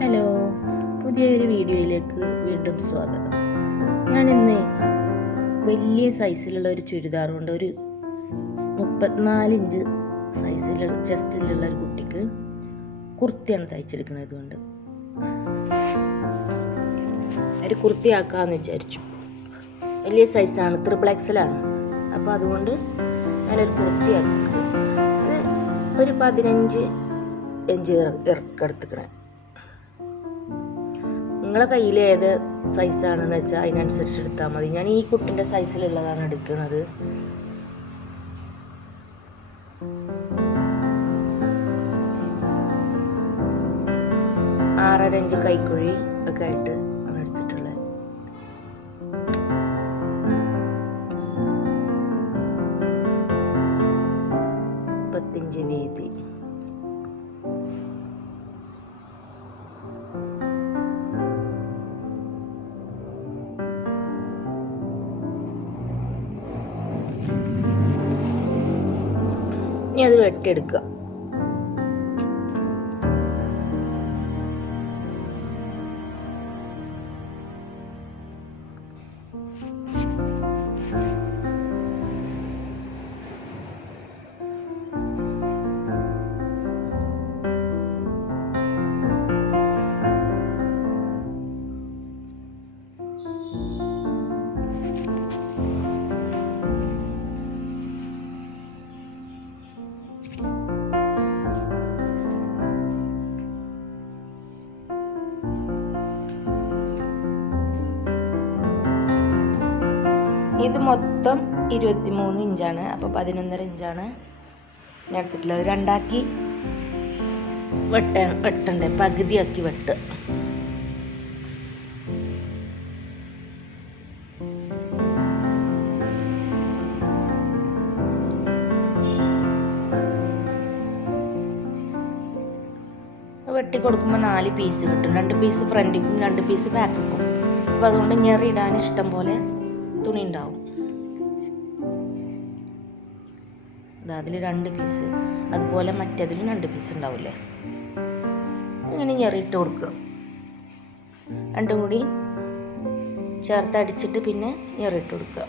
Hello, പുതിയൊരു വീഡിയോയിലേക്ക് വീണ്ടും സ്വാഗതം. ഞാനിന്ന് വലിയ സൈസിലുള്ള ഒരു ചുരിദാർ കൊണ്ട് ഒരു 34 ഇഞ്ച് ചെസ്റ്റിലുള്ള ഒരു കുട്ടിക്ക് കുർത്തിയാണ് തയ്ച്ചെടുക്കുന്നത്. ഇതുകൊണ്ട് ഒരു കുർത്തിയാക്കാമെന്ന് വിചാരിച്ചു. വലിയ സൈസാണ്, XXL ആണ്. അപ്പോൾ അതുകൊണ്ട് ഞാനൊരു കുർത്തിയാക്കി ഒരു 15 ഇഞ്ച് ഇറക്കെടുത്തിക്കണേ. നിങ്ങളെ കയ്യിൽ ഏത് സൈസാണെന്ന് വെച്ചാൽ അതിനനുസരിച്ച് എടുത്താൽ മതി. ഞാൻ ഈ കുട്ടിൻ്റെ സൈസിലുള്ളതാണ് എടുക്കുന്നത്. ആറര ഇഞ്ച് കൈക്കുഴി ഒക്കെ ആയിട്ട് ആണ് എടുത്തിട്ടുള്ളത്. പത്തിഞ്ച് വീതി. ഇനി അത് വെട്ടിയെടുക്കുക. ഇത് മൊത്തം 23 ഇഞ്ചാണ്. അപ്പോൾ 11.5 ഇഞ്ചാണ് ഞാൻ എടുത്തിട്ടുള്ളത്. രണ്ടാക്കി വെട്ടണ്ടേ, പകുതിയാക്കി വെട്ട്. വെട്ടി കൊടുക്കുമ്പോൾ 4 പീസ് കിട്ടും. 2 പീസ് ഫ്രണ്ടിക്കും 2 പീസ് ബാക്കിക്കും. അപ്പോൾ അതുകൊണ്ട് ഞെറി ഇടാൻ ഇഷ്ടം പോലെ തുണി ഉണ്ടാവും. അതിൽ 2 പീസ്, അതുപോലെ മറ്റേതിലും 2 പീസ് ഉണ്ടാവില്ലേ. ഇങ്ങനെ ഞെറിയിട്ട് കൊടുക്കുക. രണ്ടും കൂടി ചേർത്തടിച്ചിട്ട് പിന്നെ ഞെറിയിട്ട് കൊടുക്കുക.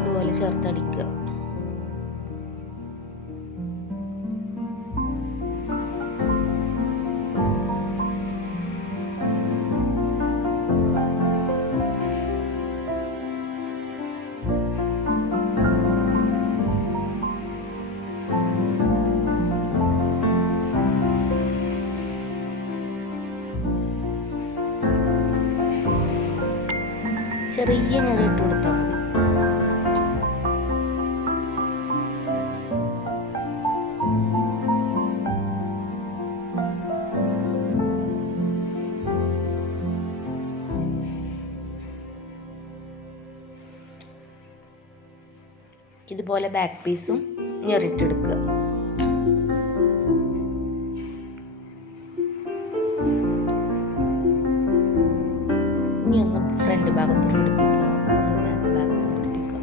ഇതുപോലെ ചേർത്തടിക്കുക. ചെറിയ ഞെറിയിട്ട് കൊടുത്താൽ മതി. ഇതുപോലെ ബാക്ക് പീസും ഞെറിയിട്ടെടുക്കുക. ഇനി ഒന്ന് ഫ്രണ്ട് ഭാഗത്ത് പിടിപ്പിക്കുക, ഒന്ന് ബാക്ക് ഭാഗത്ത് പിടിപ്പിക്കുക.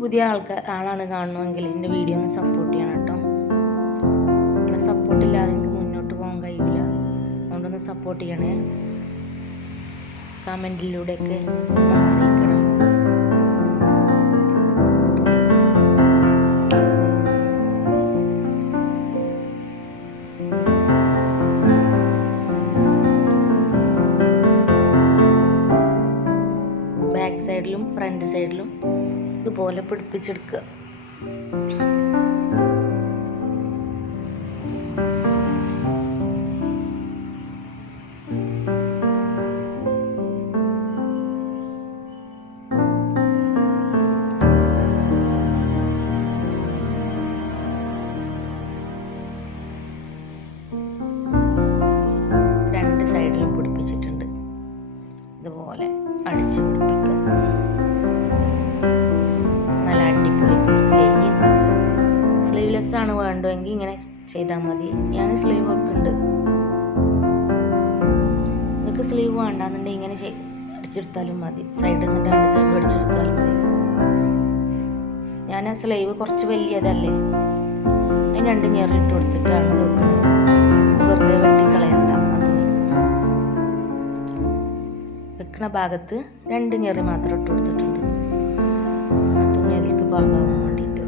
പുതിയ ആളാണ് കാണുന്നതെങ്കിൽ എൻ്റെ വീഡിയോ ഒന്ന് സപ്പോർട്ട് ചെയ്യണം കേട്ടോ. നിങ്ങളെ സപ്പോർട്ടില്ലാതെ എനിക്ക് മുന്നോട്ട് പോകാൻ കഴിയില്ല. അതുകൊണ്ടൊന്ന് സപ്പോർട്ട് ചെയ്യണേ. കമൻറ്റിലൂടെയൊക്കെ അറിയിക്കണം. ബാക്ക് സൈഡിലും ഫ്രണ്ട് സൈഡിലും ഇതുപോലെ പിടിപ്പിച്ചെടുക്കുക. രണ്ട് സൈഡിലും പിടിപ്പിച്ചിട്ടുണ്ട്. ഇതുപോലെ അടിച്ച് പിടിപ്പിക്കുക. നല്ല അടിപൊളി കുർത്തി. സ്ലീവ്ലെസ് ആണ് വേണ്ടുമെങ്കിൽ ഇങ്ങനെ ചെയ്താൽ മതി. ഞാൻ സ്ലീവ് വെക്കുന്നുണ്ട്. നിങ്ങൾക്ക് സ്ലീവ് വേണ്ടാന്നുണ്ടെങ്കിൽ ഇങ്ങനെ അടിച്ചെടുത്താലും മതി. സൈഡിൽ നിന്ന് രണ്ട് സൈഡും അടിച്ചെടുത്താലും മതി. ഞാൻ ആ സ്ലീവ് കുറച്ച് വലിയതല്ലേ, അതിന് രണ്ട് ഞെറിട്ട് കൊടുത്തിട്ടാണ് നോക്കുന്നത്. വെറുതെ വെട്ടിക്കളയണ്ട. വെക്കണ ഭാഗത്ത് രണ്ട് ഞെറി മാത്രം ഇട്ട് കൊടുത്തിട്ടുണ്ട്. ആ തുണി അതിലേക്ക് പാകാൻ വേണ്ടിയിട്ട്.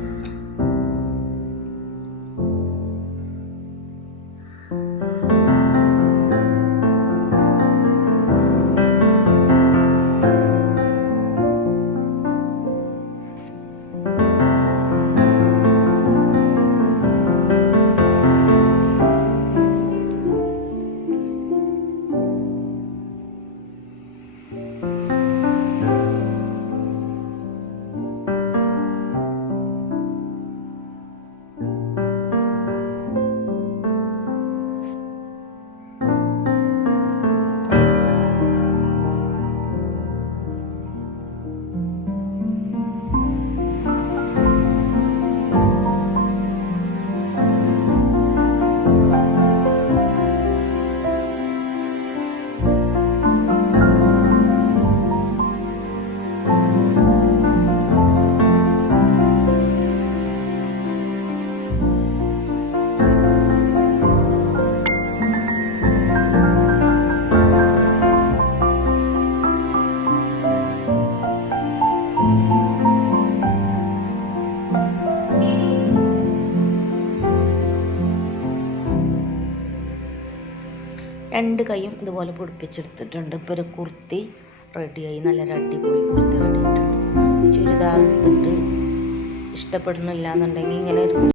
രണ്ട് കൈയും ഇതുപോലെ പിടിപ്പിച്ചെടുത്തിട്ടുണ്ട്. ഇപ്പോൾ ഒരു കുർത്തി റെഡിയായി. നല്ലൊരു അടിപൊളി കുർത്തി റെഡി ആയിട്ടുണ്ട്. ചുരിദാർ എടുത്തിട്ട് ഇഷ്ടപ്പെടുന്നില്ല എന്നുണ്ടെങ്കിൽ ഇങ്ങനെ